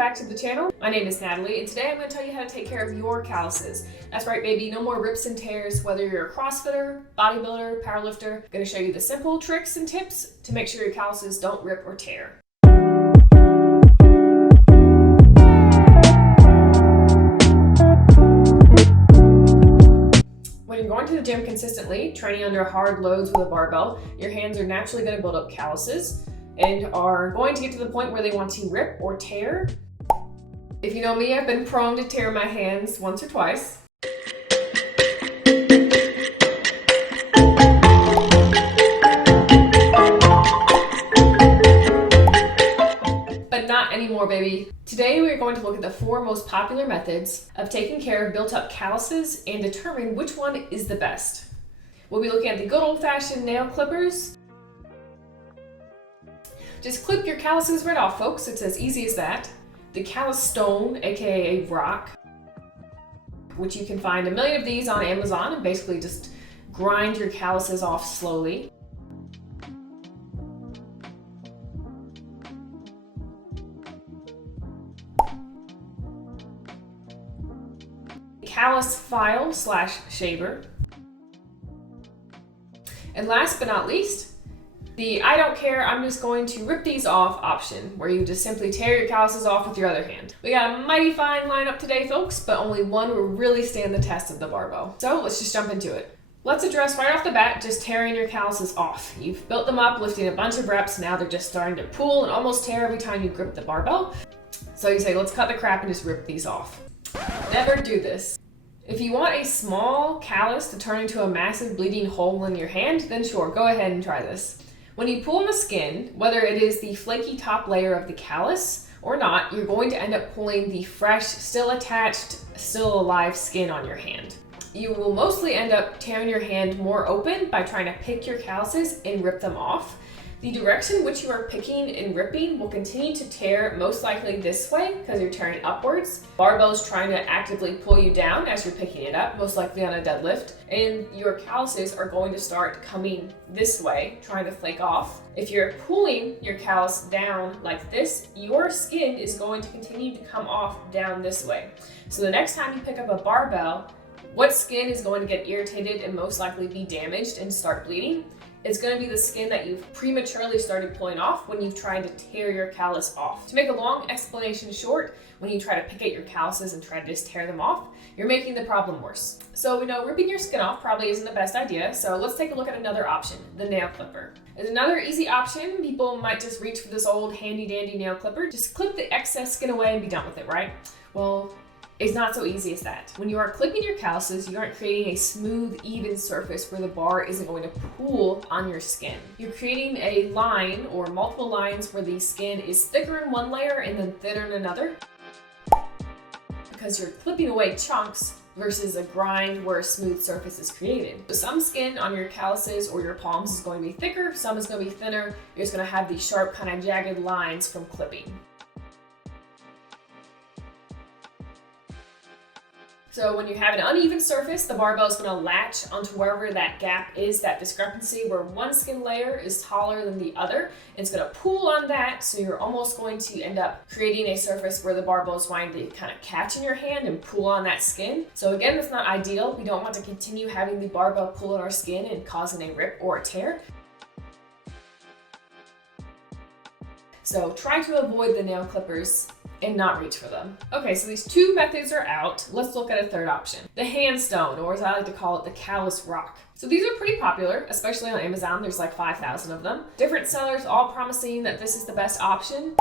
back to the channel. My name is Natalie, and today I'm going to tell you how to take care of your calluses. That's right, baby, no more rips and tears. Whether you're a crossfitter, bodybuilder, powerlifter, I'm going to show you the simple tricks and tips to make sure your calluses don't rip or tear. When you're going to the gym consistently, training under hard loads with a barbell, your hands are naturally going to build up calluses and are going to get to the point where they want to rip or tear. If you know me, I've been prone to tear my hands once or twice. But not anymore, baby. Today we're going to look at the 4 most popular methods of taking care of built-up calluses and determine which one is the best. We'll be looking at the good old-fashioned nail clippers. Just clip your calluses right off, folks. It's as easy as that. The callus stone, aka rock, which you can find a million of these on Amazon, and basically just grind your calluses off slowly. Callus file / shaver. And last but not least, the I don't care, I'm just going to rip these off option, where you just simply tear your calluses off with your other hand. We got a mighty fine lineup today, folks, but only one will really stand the test of the barbell. So let's just jump into it. Let's address right off the bat just tearing your calluses off. You've built them up, lifting a bunch of reps, now they're just starting to pull and almost tear every time you grip the barbell. So you say, let's cut the crap and just rip these off. Never do this. If you want a small callus to turn into a massive bleeding hole in your hand, then sure, go ahead and try this. When you pull on the skin, whether it is the flaky top layer of the callus or not, you're going to end up pulling the fresh, still attached, still alive skin on your hand. You will mostly end up tearing your hand more open by trying to pick your calluses and rip them off. The direction which you are picking and ripping will continue to tear, most likely this way because you're tearing upwards. Barbell is trying to actively pull you down as you're picking it up, most likely on a deadlift, and your calluses are going to start coming this way, trying to flake off. If you're pulling your callus down like this, your skin is going to continue to come off down this way. So the next time you pick up a barbell, what skin is going to get irritated and most likely be damaged and start bleeding? It's going to be the skin that you've prematurely started pulling off when you've tried to tear your callus off. To make a long explanation short, when you try to pick at your calluses and try to just tear them off, you're making the problem worse. So we know ripping your skin off probably isn't the best idea, so let's take a look at another option, the nail clipper. As another easy option, people might just reach for this old handy dandy nail clipper. Just clip the excess skin away and be done with it, right? Well, it's not so easy as that. When you are clipping your calluses, you aren't creating a smooth, even surface where the bar isn't going to pull on your skin. You're creating a line or multiple lines where the skin is thicker in one layer and then thinner in another, because you're clipping away chunks versus a grind where a smooth surface is created. So some skin on your calluses or your palms is going to be thicker, some is going to be thinner. You're just going to have these sharp kind of jagged lines from clipping. So when you have an uneven surface, the barbell is going to latch onto wherever that gap is, that discrepancy where one skin layer is taller than the other. It's going to pull on that, so you're almost going to end up creating a surface where the barbell is wanting to kind of catch in your hand and pull on that skin. So again, that's not ideal. We don't want to continue having the barbell pull on our skin and causing a rip or a tear. So try to avoid the nail clippers and not reach for them. Okay, so these 2 methods are out. Let's look at a third option. The hand stone, or as I like to call it, the callus rock. So these are pretty popular, especially on Amazon. There's like 5,000 of them. Different sellers all promising that this is the best option.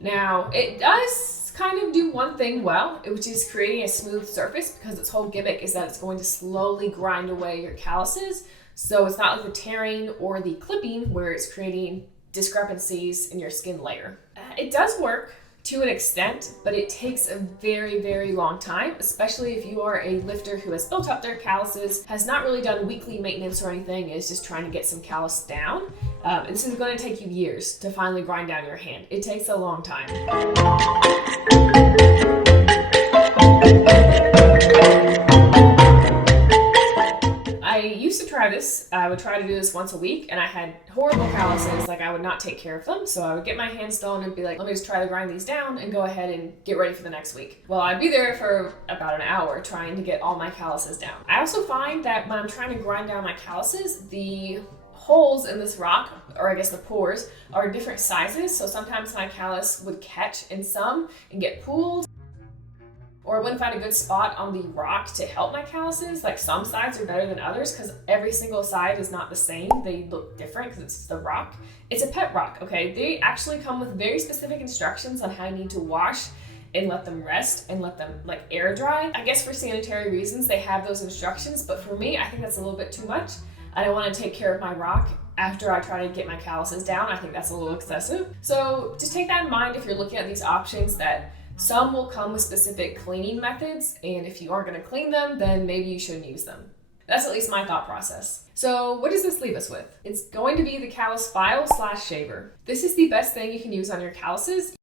Now, it does kind of do one thing well, which is creating a smooth surface, because its whole gimmick is that it's going to slowly grind away your calluses. So it's not like the tearing or the clipping where it's creating discrepancies in your skin layer. It does work to an extent, but it takes a very, very long time, especially if you are a lifter who has built up their calluses, has not really done weekly maintenance or anything, is just trying to get some callus down. This is going to take you years to finally grind down your hand. It takes a long time. I used to to try this, I would try to do this once a week, and I had horrible calluses, like I would not take care of them. So I would get my hands stoned and be like, let me just try to grind these down and go ahead and get ready for the next week. Well, I'd be there for about an hour trying to get all my calluses down. I also find that when I'm trying to grind down my calluses, the holes in this rock, or I guess the pores, are different sizes. So sometimes my callus would catch in some and get pooled, or I wouldn't find a good spot on the rock to help my calluses. Like some sides are better than others because every single side is not the same. They look different because it's the rock. It's a pet rock, okay? They actually come with very specific instructions on how you need to wash and let them rest and let them like air dry. I guess for sanitary reasons, they have those instructions, but for me, I think that's a little bit too much. I don't want to take care of my rock after I try to get my calluses down. I think that's a little excessive. So just take that in mind if you're looking at these options, that some will come with specific cleaning methods, and if you aren't going to clean them, then maybe you shouldn't use them. That's at least my thought process. So what does this leave us with? It's going to be the callus file / shaver. This is the best thing you can use on your calluses.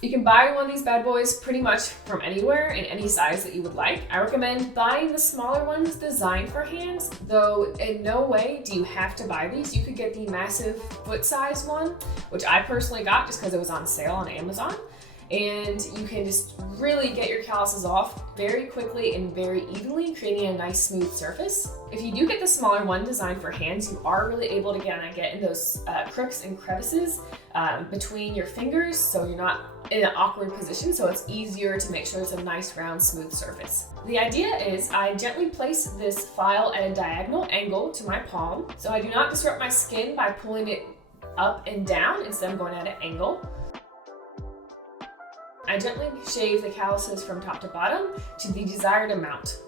You can buy one of these bad boys pretty much from anywhere in any size that you would like. I recommend buying the smaller ones designed for hands, though in no way do you have to buy these. You could get the massive foot size one, which I personally got just because it was on sale on Amazon. And you can just really get your calluses off very quickly and very evenly, creating a nice smooth surface. If you do get the smaller one designed for hands, you are really able to get in those crooks and crevices between your fingers, so you're not in an awkward position, so it's easier to make sure it's a nice round smooth surface. The idea is I gently place this file at a diagonal angle to my palm, so I do not disrupt my skin by pulling it up and down instead of going at an angle. I gently shave the calluses from top to bottom to the desired amount.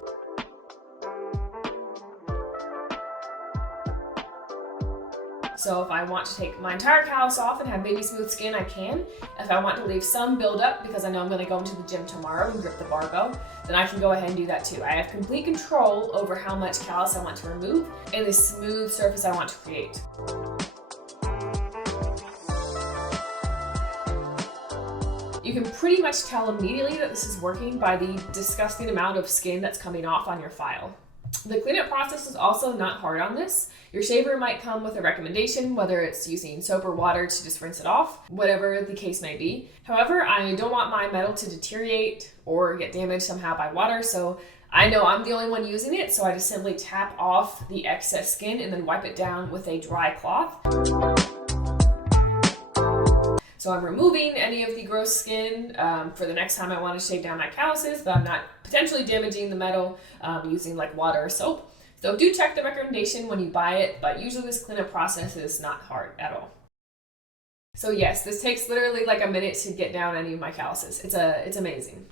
So if I want to take my entire callus off and have baby smooth skin, I can. If I want to leave some buildup because I know I'm going to go into the gym tomorrow and grip the barbell, then I can go ahead and do that too. I have complete control over how much callus I want to remove and the smooth surface I want to create. You can pretty much tell immediately that this is working by the disgusting amount of skin that's coming off on your file. The cleanup process is also not hard on this. Your shaver might come with a recommendation, whether it's using soap or water to just rinse it off, whatever the case may be. However, I don't want my metal to deteriorate or get damaged somehow by water, so I know I'm the only one using it, so I just simply tap off the excess skin and then wipe it down with a dry cloth. So I'm removing any of the gross skin for the next time I want to shave down my calluses, but I'm not potentially damaging the metal using like water or soap. So do check the recommendation when you buy it, but usually this cleanup process is not hard at all. So yes, this takes literally like a minute to get down any of my calluses. It's amazing.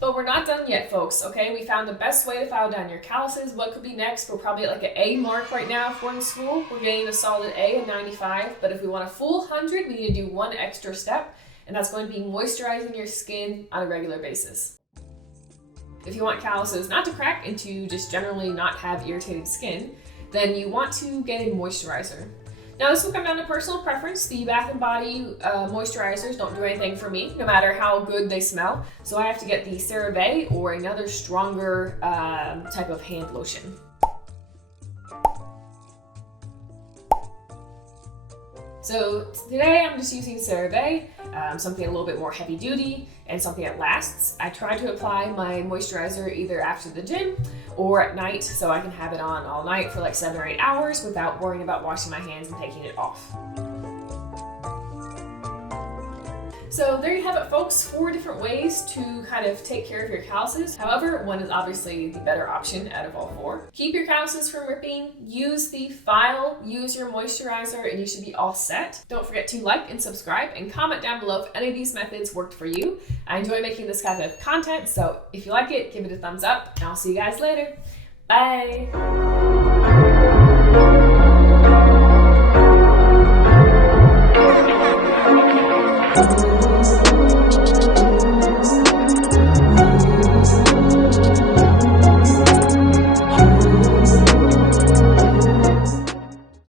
But we're not done yet, folks, okay? We found the best way to file down your calluses. What could be next? We're probably at like an A mark right now if we're in school. We're getting a solid A, a 95, but if we want a full 100, we need to do one extra step, and that's going to be moisturizing your skin on a regular basis. If you want calluses not to crack and to just generally not have irritated skin, then you want to get a moisturizer. Now this will come down to personal preference. The Bath & Body moisturizers don't do anything for me, no matter how good they smell. So I have to get the CeraVe or another stronger type of hand lotion. So today I'm just using CeraVe, something a little bit more heavy duty and something that lasts. I try to apply my moisturizer either after the gym or at night so I can have it on all night for like 7 or 8 hours without worrying about washing my hands and taking it off. So there you have it, folks, 4 different ways to kind of take care of your calluses. However, one is obviously the better option out of all 4. Keep your calluses from ripping, use the file, use your moisturizer, and you should be all set. Don't forget to like and subscribe and comment down below if any of these methods worked for you. I enjoy making this kind of content, so if you like it, give it a thumbs up, and I'll see you guys later. Bye!